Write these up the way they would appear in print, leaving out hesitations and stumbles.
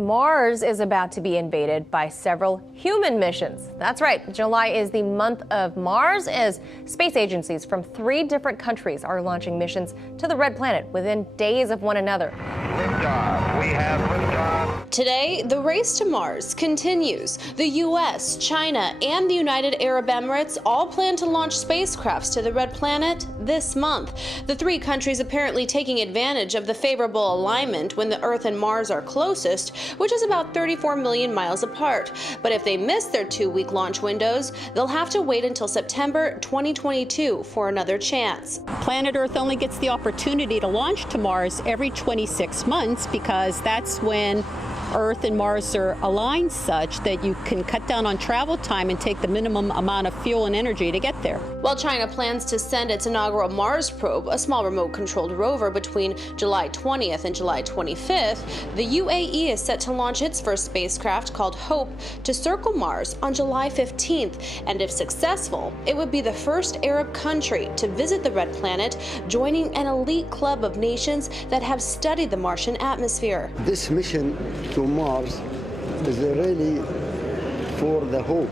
and Mars is about to be invaded by several human missions. That's right, July is the month of Mars as space agencies from 3 different countries are launching missions to the red planet within days of one another. Liftoff. We have liftoff. Today, the race to Mars continues. The U.S., China, and the United Arab Emirates all plan to launch spacecrafts to the red planet this month. The 3 countries apparently taking advantage of the favorable alignment when the Earth and Mars are closest, which is about 34 million miles apart. But if they miss their 2-week launch windows, they'll have to wait until September 2022 for another chance. Planet Earth only gets the opportunity to launch to Mars every 26 months because that's when Earth and Mars are aligned such that you can cut down on travel time and take the minimum amount of fuel and energy to get there. While China plans to send its inaugural Mars probe, a small remote-controlled rover, between July 20th and July 25th, the UAE is set to launch its first spacecraft, called Hope, to circle Mars on July 15th. And if successful, it would be the first Arab country to visit the red planet, joining an elite club of nations that have studied the Martian atmosphere. This mission to Mars is really for the hope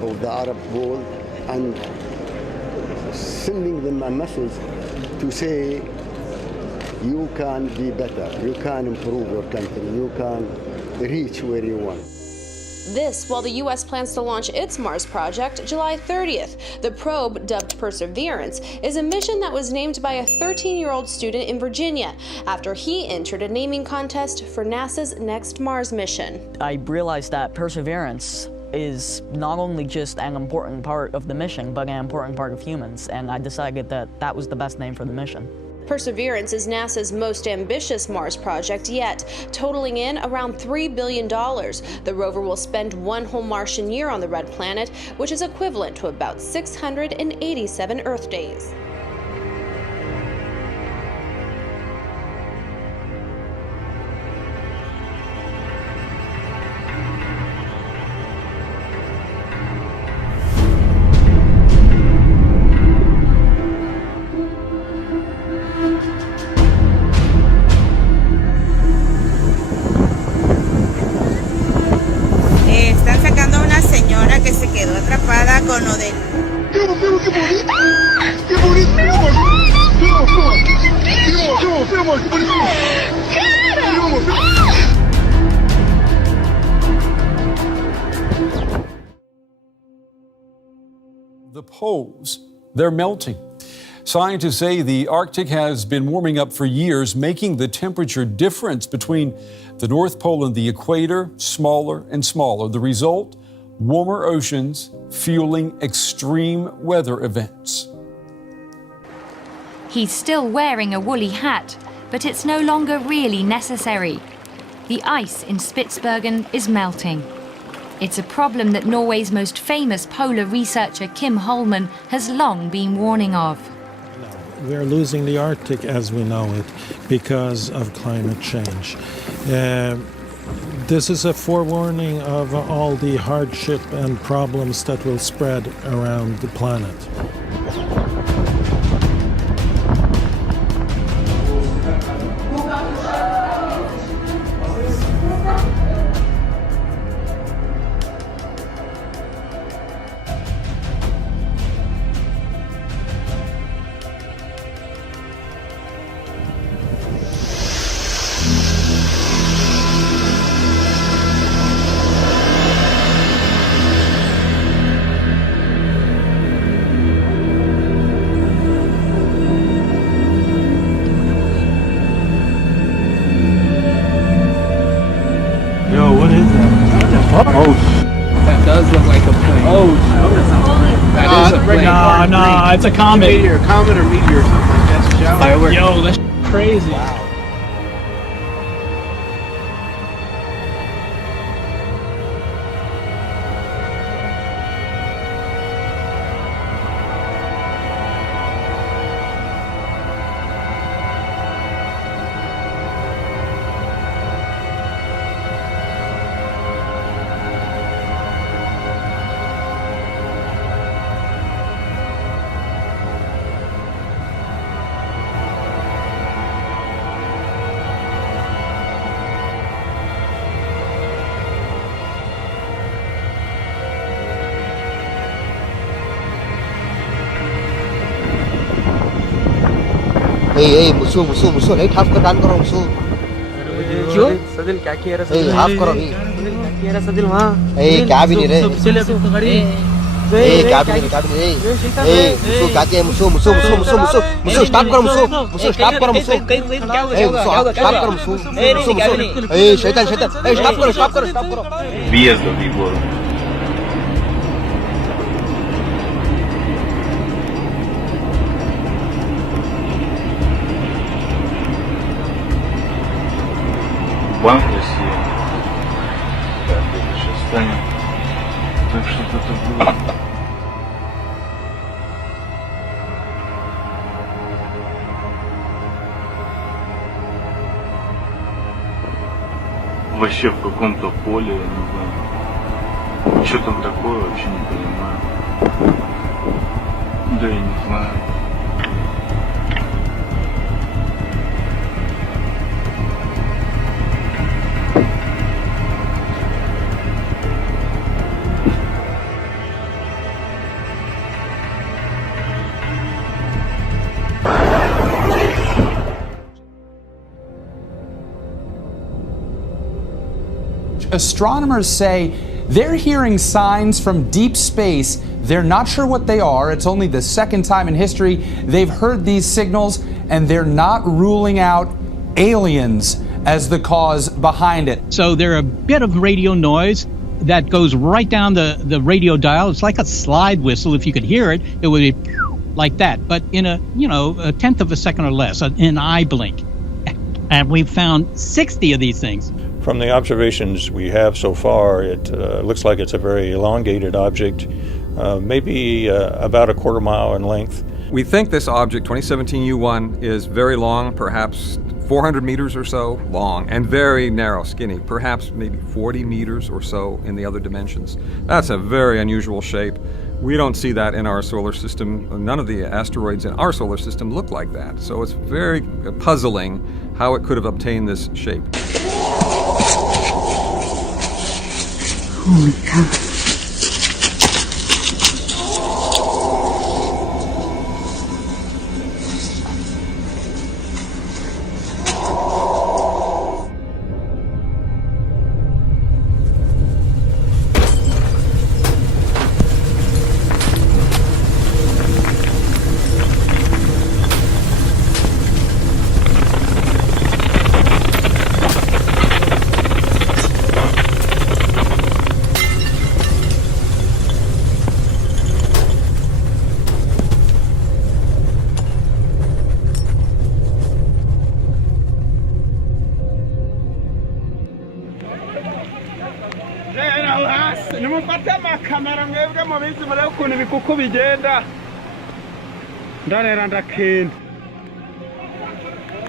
of the Arab world and sending them a message to say you can be better, you can improve your country, you can reach where you want. This while the U.S. plans to launch its Mars project July 30th. The probe, dubbed Perseverance, is a mission that was named by a 13-year-old student in Virginia after he entered a naming contest for NASA's next Mars mission. I realized that Perseverance is not only just an important part of the mission, but an important part of humans, and I decided that that was the best name for the mission. Perseverance is NASA's most ambitious Mars project yet, totaling in around $3 billion. The rover will spend 1 whole Martian year on the red planet, which is equivalent to about 687 Earth days. Están sacando a una señora que se quedó atrapada con lo de... ¡Qué bonito! ¡Qué bonito! The poles, they're melting. Scientists say the Arctic has been warming up for years, making the temperature difference between the North Pole and the equator smaller and smaller. The result, warmer oceans fueling extreme weather events. He's still wearing a woolly hat, but it's no longer really necessary. The ice in Spitsbergen is melting. It's a problem that Norway's most famous polar researcher Kim Holman has long been warning of. We're losing the Arctic as we know it because of climate change. This is a forewarning of all the hardship and problems that will spread around the planet. That does look like a plane. Oh, that is a plane. No, it's a comet. Meteor, comet or meteor or something like that. Shower. Yo, that's crazy. Wow. ए मुसु मुसु मुसु नहीं ठाप कर काम करो मुसु क्यों सदिल क्या किया रे ए half करो भी क्या किया रे सदिल वहां ए क्या भी नहीं रे चले तो गाड़ी ए क्या भी नहीं ए मुसु क्या किया मुसु मुसु मुसु मुसु मुसु मुसु स्टॉप करो मुसु स्टॉप करो मुसु ए मुसु स्टॉप करो मुसु मुसु ए शैतान शैतान ए स्टॉप करो Vias do vigor. Банк России. Так, это сейчас станет. Так что это было. Вообще в каком-то поле, я не знаю. Что там такое, вообще не понимаю. Да я не знаю. Astronomers say they're hearing signs from deep space. They're not sure what they are. It's only the second time in history they've heard these signals, and they're not ruling out aliens as the cause behind it. So they're a bit of radio noise that goes right down the radio dial. It's like a slide whistle. If you could hear it, it would be like that, but in a tenth of a second or less, an eye blink. And we've found 60 of these things. From the observations we have so far, it looks like it's a very elongated object, maybe about a quarter mile in length. We think this object, 2017 U1, is very long, perhaps 400 meters or so long, and very narrow, skinny, perhaps maybe 40 meters or so in the other dimensions. That's a very unusual shape. We don't see that in our solar system. None of the asteroids in our solar system look like that. So it's very puzzling how it could have obtained this shape. Holy cow. ndarera ndakenda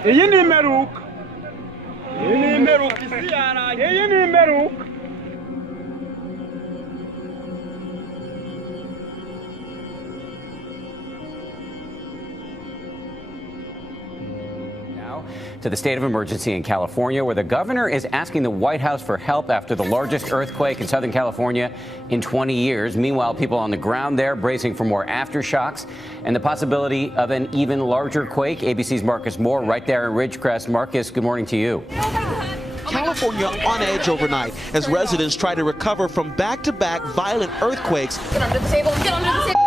iyi ni imeruka isi yarangiye iyi ni imeruka. To the state of emergency in California, where the governor is asking the White House for help after the largest earthquake in Southern California in 20 years. Meanwhile, people on the ground there bracing for more aftershocks and the possibility of an even larger quake. ABC's Marcus Moore right there in Ridgecrest. Marcus, good morning to you. California on edge overnight as residents try to recover from back-to-back violent earthquakes. Get under the table, get under the table.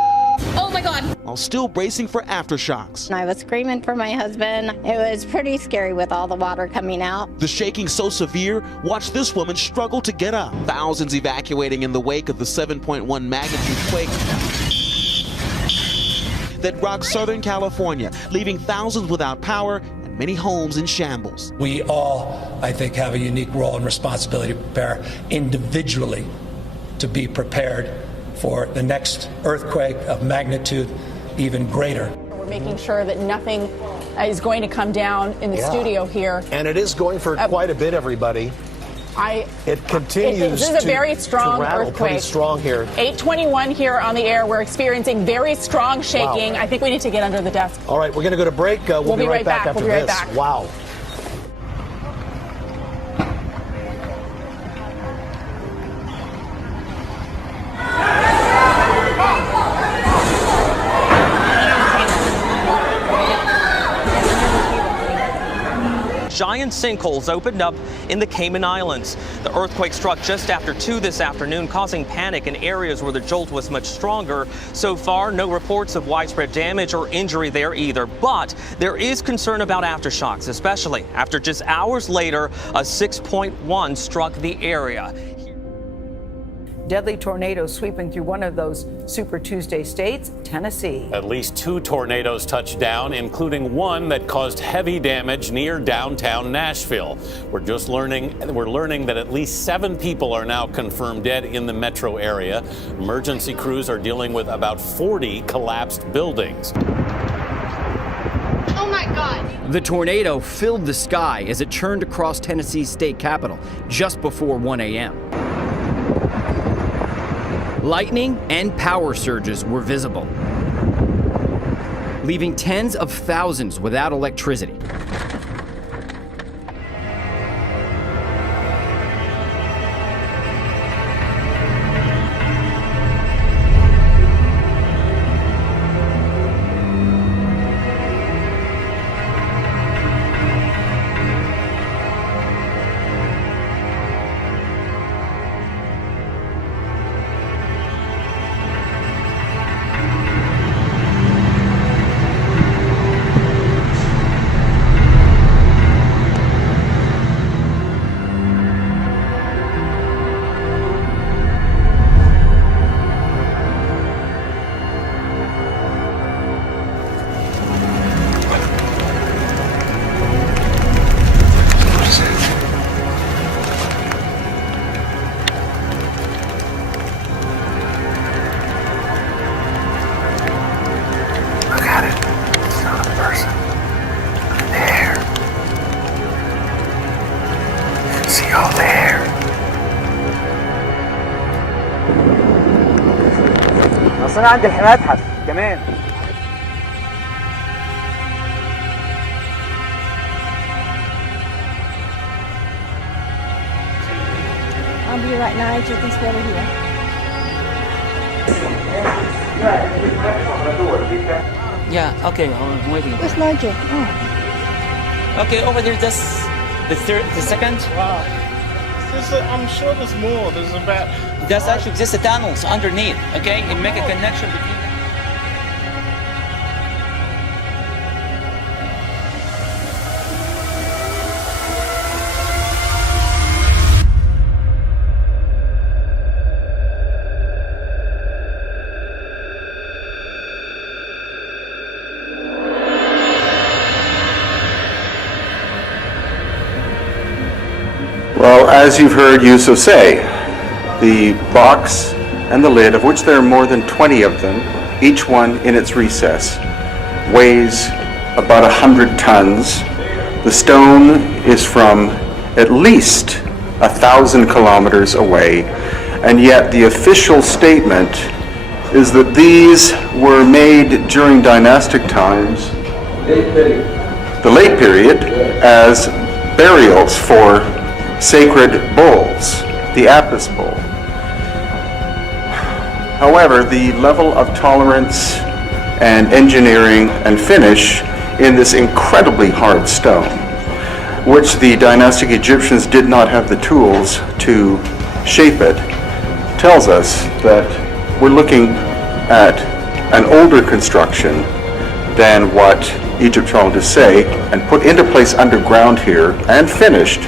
Oh my God. While still bracing for aftershocks. I was screaming for my husband. It was pretty scary with all the water coming out. The shaking so severe, watch this woman struggle to get up. Thousands evacuating in the wake of the 7.1 magnitude quake that rocked Southern California, leaving thousands without power and many homes in shambles. We all, I think, have a unique role and responsibility to prepare individually to be prepared for the next earthquake of magnitude even greater. We're making sure that nothing is going to come down in the studio here. And it is going for quite a bit, everybody. It continues this is a very strong to rattle earthquake. Pretty strong here. 8:21 here on the air. We're experiencing very strong shaking. Wow. I think we need to get under the desk. All right, we're going to go to break. We'll be right back after this. Wow. giant sinkholes opened up in the Cayman Islands. The earthquake struck just after 2 this afternoon, causing panic in areas where the jolt was much stronger. So far, no reports of widespread damage or injury there either. But there is concern about aftershocks, especially after just hours later, a 6.1 struck the area. Deadly tornadoes sweeping through one of those Super Tuesday states, Tennessee. At least 2 tornadoes touched down, including one that caused heavy damage near downtown Nashville. We're learning that at least 7 people are now confirmed dead in the metro area. Emergency crews are dealing with about 40 collapsed buildings. Oh my God. The tornado filled the sky as it churned across Tennessee's state capital just before 1 a.m. Lightning and power surges were visible, leaving tens of thousands without electricity. أنا عندي الحين أبحث كمان. I'll be right now. You can stay here. Yeah, okay, I'm waiting. Where's Nigel? Oh. Okay, over there, just the second. Wow. I'm sure there's more. There's about... There's actually just the tunnels underneath, okay? And make a connection between them. Well, as you've heard Yusuf say, the box and the lid, of which there are more than 20 of them, each one in its recess, weighs about 100 tons. The stone is from at least 1,000 kilometers away, and yet the official statement is that these were made during dynastic times, the late period, as burials for sacred bulls, the Apis bull. However, the level of tolerance and engineering and finish in this incredibly hard stone, which the dynastic Egyptians did not have the tools to shape it, tells us that we're looking at an older construction than what Egyptologists say, and put into place underground here and finished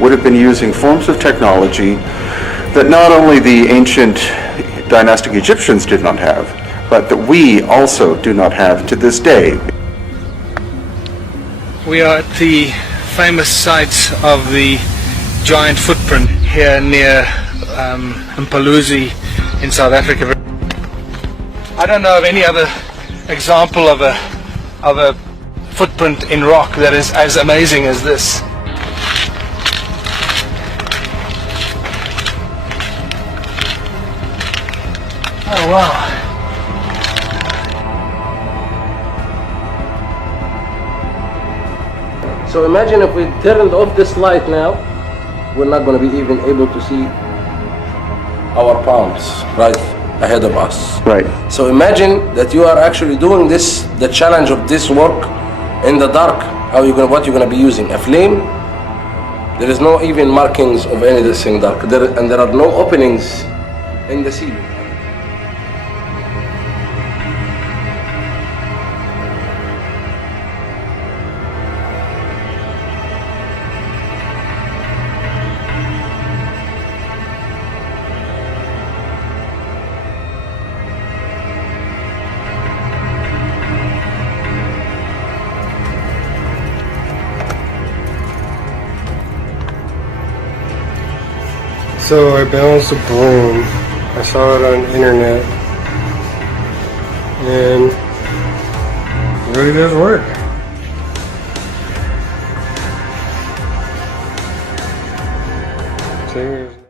would have been using forms of technology that not only the ancient dynastic Egyptians did not have, but that we also do not have to this day. We are at the famous site of the giant footprint here near Mphaluzi in South Africa. I don't know of any other example of a footprint in rock that is as amazing as this. Oh wow. So imagine if we turned off this light now, we're not going to be even able to see our palms right ahead of us. Right. So imagine that you are actually doing this, the challenge of this work in the dark. What you're going to be using? A flame There is no even markings of anything dark, and there are no openings in the ceiling. So I balanced a broom. I saw it on the internet, and it really does work. Seriously.